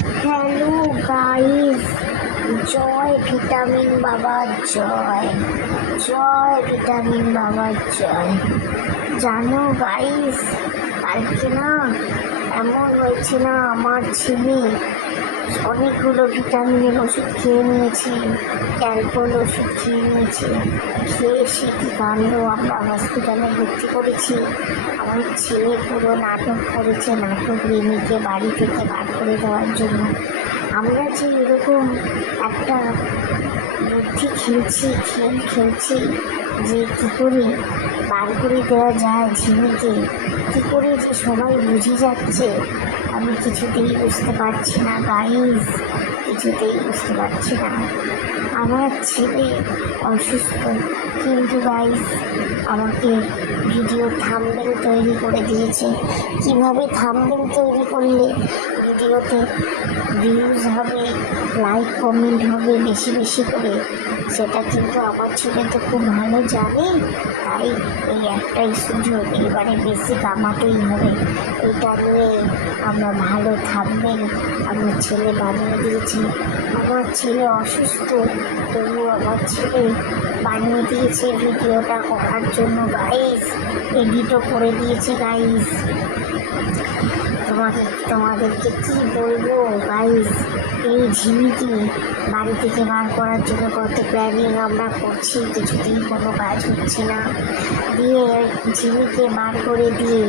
Hello guys জয় vitamin বাবার জয় জয় vitamin বাবার জয় জানো গাইস কালকে না এমন হয়েছে না আমার ছেলে অনেকগুলো ভিটামিনের ওষুধ খেয়ে নিয়েছি, ক্যালকোল ওষুধ খেয়ে নিয়েছি, খেয়ে সে কি কাণ্ড আমরা হসপিটালে ভর্তি করেছি। আমার ছেলে পুরো নাটক করেছে, নাটক রেমিকে বাড়ি থেকে বার করে দেওয়ার জন্য। আমরা যে এরকম একটা বুদ্ধি খেলছি, খেল খেলছি যে কী করে বার করে দেওয়া যায় ঝিমিকে কী করে যে সবাই বুঝে যাচ্ছে, আমি কিছুতেই বুঝতে পারছি না গাইজ কিছুতেই বুঝতে পারছি না। আমার ছেলে অসুস্থ, কিন্তু গাইজ আমাকে ভিডিও থাম্বেল তৈরি করে দিয়েছে। কীভাবে থাম্বেল তৈরি করলে ভিডিওতে ভিউজ হবে লাইক কমেন্ট হবে বেশি বেশি করে। সেটা কিন্তু আমার ছেলে তো খুব ভালো জানে তাই এই একটাই সুযোগ, এবারে বেশি কামাতেই হবে। এটা নিয়ে আমরা ভালো থাকবেন। আমার ছেলে বানিয়ে দিয়েছি। আমার ছেলে অসুস্থ তবু আমার ছেলে বানিয়ে দিয়েছে ভিডিওটা করার জন্য। গাইস এডিটও করে দিয়েছে গাইস তোমাকে তোমাদেরকে কি বলব? গাইস এই ঝিমিটি বাড়ি থেকে বার করার জন্য কত প্ল্যানিং আমরা করছি, কিছুতেই কোনো কাজ হচ্ছে না। দিয়ে ঝিমিকে বার করে দিয়ে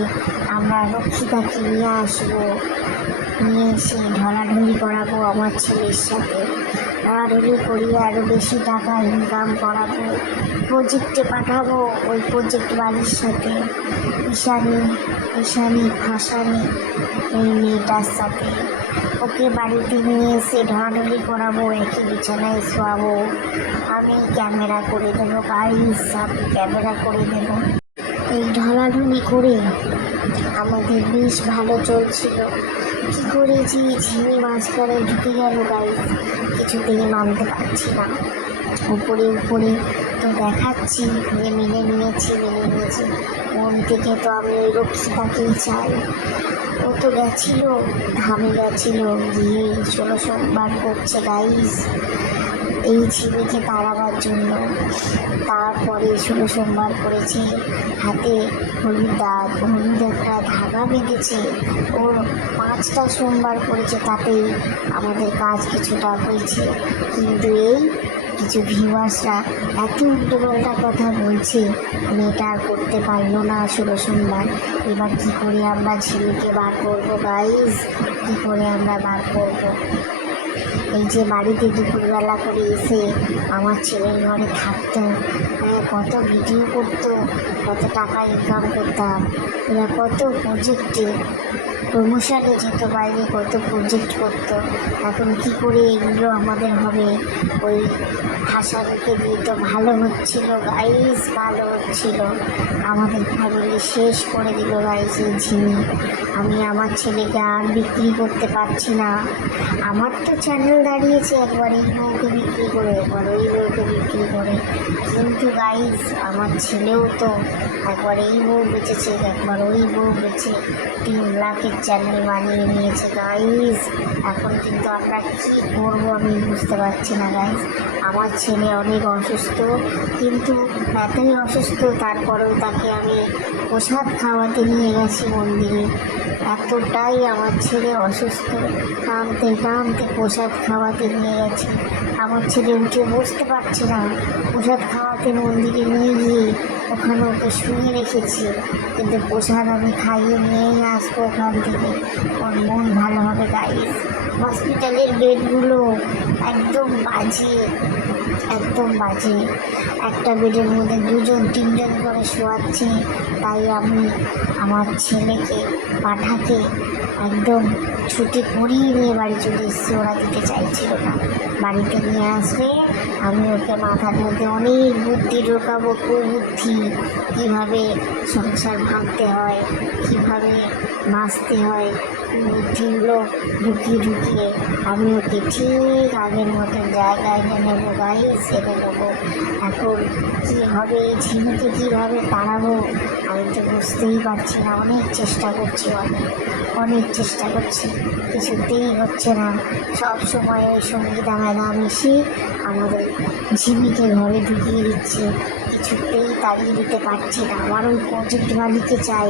আমরা রক্ষিতাকে নিয়ে আসব, নিয়ে এসে ঢলাঢলি করাবো আমার ছেলের সাথে। ঢলাঢলি করিয়ে আরও বেশি টাকা ইনকাম করাবো। প্রজেক্টে পাঠাবো, ওই প্রজেক্ট বাড়ির সাথে। ঈশানি ঈশানি ফাঁসানি এই মেয়েটার সাথে। ওকে বাড়িতে নিয়ে এসে ঢলাঢলি করাবো একে বিছানায় শোয়াবো। আমি ক্যামেরা করে দেবো গাইস আমি ক্যামেরা করে দেবো। এই ঢলাঢলি করে আমাদের বেশ ভালো চলছিল। কী করেছি, ঝিমি মাঝখানে ঢুকে গেল গাইস কিছুতেই মানতে পারছি না। উপরে উপরে তো দেখাচ্ছি যে মেনে নিয়েছি মেনে নিয়েছি। মন থেকে তো আমি ওই রক্ষিতাকেই চাই। ও তো গেছিল, ধামে গেছিল, গিয়ে ষোলো সোমবার করছে গাইস এই ঝিমিকে তাড়াবার জন্য। তারপরে ষোলো সোমবার করেছে হাতে হলুদ দাগ হলুদ একটা ধাগা বেঁধেছে ওর পাঁচটা সোমবার করেছে তাতেই আমাদের কাজ কিছুটা হয়েছে। কিন্তু এই কিছু ভিউয়ার্সরা এত উল্টোপাল্টা কথা বলছে। মেয়েটা আর করতে পারল না ষোলো সোমবার। এবার কী করে আমরা ঝিমিকে বার করব গাইজ কী করে আমরা বার করব? এই যে বাড়িতে দুপুরবেলা করে এসে আমার ছেলের ঘরে থাকতো কত ভিডিও করতো, কত টাকা ইনকাম করতাম, এরা কত প্রজেক্টে প্রমোশনে যেত বাইরে কত প্রজেক্ট করতো, এখন কি করে এগুলো আমাদের হবে? ওই হাসানুকে দিয়ে তো ভালো হচ্ছিল গাইস ভালো হচ্ছিল। আমাদের ফ্যামিলি শেষ করে দিল গাইস এই ঝিমি। আমি আমার ছেলেকে আর বিক্রি করতে পারছি না। আমার তো চ্যানেল দাঁড়িয়েছে একবার, এই বউকে বিক্রি করে, একবার ওই বউকে বিক্রি করে। কিন্তু গাইস আমার ছেলেও তো একবার এই বউ বেঁচেছে, একবার ওই বউ বেঁচে তিন লাখের চ্যানেল বানিয়ে নিয়েছে গাইস এখন কিন্তু আমরা কী করব আমি বুঝতে পারছি না গাইস আমার ছেলে অনেক অসুস্থ, কিন্তু এতই অসুস্থ, তারপরেও তাকে আমি প্রসাদ খাওয়াতে নিয়ে গেছি মন্দিরে। এতটাই আমার ছেলে অসুস্থ কামতে কামতে প্রসাদ খাওয়াতে নিয়ে গেছি। আমার ছেলে উঠে বসতে পারছে না। প্রসাদ খাওয়াতে মন্দিরে নিয়ে গিয়ে ওখানে ওকে শুয়ে রেখেছি। কিন্তু প্রসাদ আমি খাইয়ে নিয়েই আসব ওখান থেকে। ওর মন ভালো হবে গাইস হসপিটালের বেডগুলো একদম বাজে। একদম বাজে। একটা বেডের মধ্যে দুজন, তিনজন করে শোয়াচ্ছে। তাই আমি আমার ছেলেকে পাঠাতে একদম ছুটি করিয়ে নিয়ে বাড়ি চলে এসেছি। ওরা দিতে চাইছিল না। বাড়িতে নিয়ে আসলে আমি ওকে মাথার মধ্যে অনেক বুদ্ধি ঢোকাবো। কুবুদ্ধি কীভাবে সংসার ভাঙতে হয়? কীভাবে বাঁচতে হয়? বুদ্ধিগুলো ঢুকিয়ে ঢুকিয়ে আমি ওকে ঠিক আগের মতন জায়গায় নেব। গাইস সেরে নেব এখন কী হবে ঝিমিকে কীভাবে তাড়াবো আমি তো বুঝতেই পারছি না। অনেক চেষ্টা করছি, অনেক অনেক চেষ্টা করছি, কিছুতেই হচ্ছে না। সব সময় ওই সঙ্গীতা ম্যাডাম এসে আমাদের ঝিমিকে ঘরে ঢুকিয়ে দিচ্ছে। কিছুতেই তাড়িয়ে দিতে পারছি না। আমার ওই প্রজেক্ট মালিককে চাই।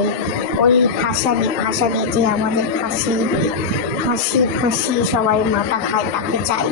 ওই ফাঁসানি ফাঁসানি যে আমাদের ফাঁসিয়ে দিয়ে ফাঁসিয়ে ফাঁসিয়ে সবাই মাথা খায়, তাকে চাই।